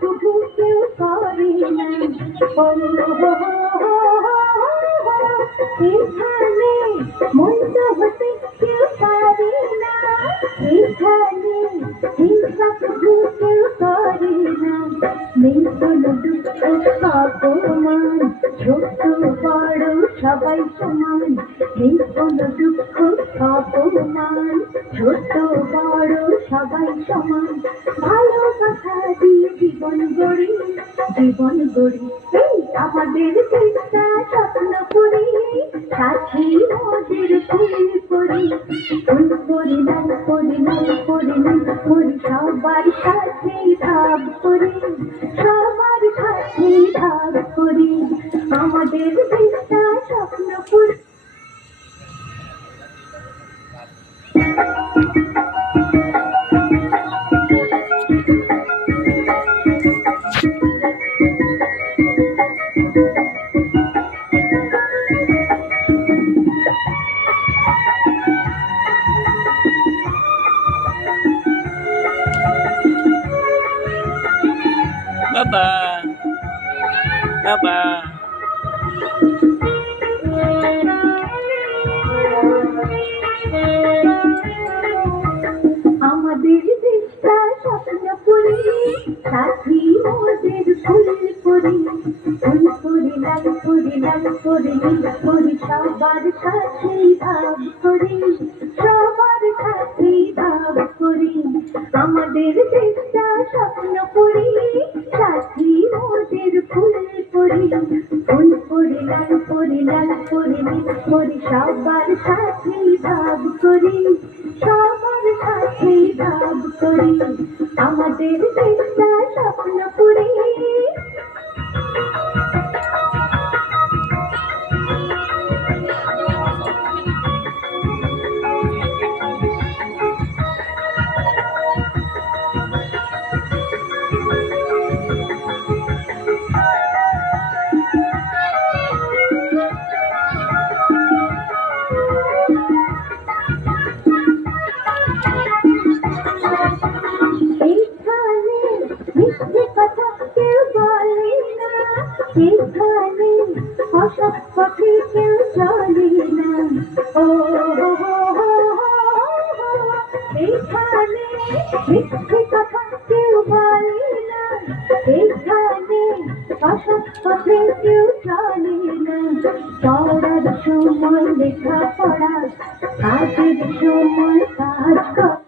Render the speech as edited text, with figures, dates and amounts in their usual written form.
প্রভু কেউ করে না। এখানে মন্দ হতে কেউ পারে না, এখানে হিংসা প্রভু কেউ করে না। নেই কোনো দুঃখ অপমান, ছোট বড় সবাই সমান। নেই কোনো দুঃখ অপমান, ছোট বড় সবাই সমান। ভালোবাসা দিয়ে জীবন গড়ি, জীবন গড়ি। এই আমাদের দেশটা স্বপ্ন করি, সাথী মোদের ফুল করি। ফুল করি লাল করি লাল করি লাল করি, সবার সাথে ভাব করি, সবার সাথে ভাব করি। আমাদের দেশটা স্বপ্ন করি। Baba. Baba. আমাদের দেশটা স্বপ্ন করি, সাথী মোদের ফুল করি। ফুল করি লাল করি লাল করি নীল করি, সবার সাথে ভাব করি, সবার সাথে ভাব করি। আমাদের দেশটা স্বপ্ন করি, সাথী মোদের ফুল করি। ফুল করি লাল করি লাল করি নীল করি, সবার সাথে ভাব করি, সবার সাথে ভাব করি। আমাদের দেশটা স্বপ্ন করি। এইখানে মিথ্যে কথা কেউ বলে না, এখানে অসৎ পথে কেউ চলে না। ও এইখানে মিথ্যে কথা কেউ বলে না, এখানে অসৎ পথে কেউ চলে না। পড়ার সময় লেখাপড়া, কাজের সময় কাজ করা।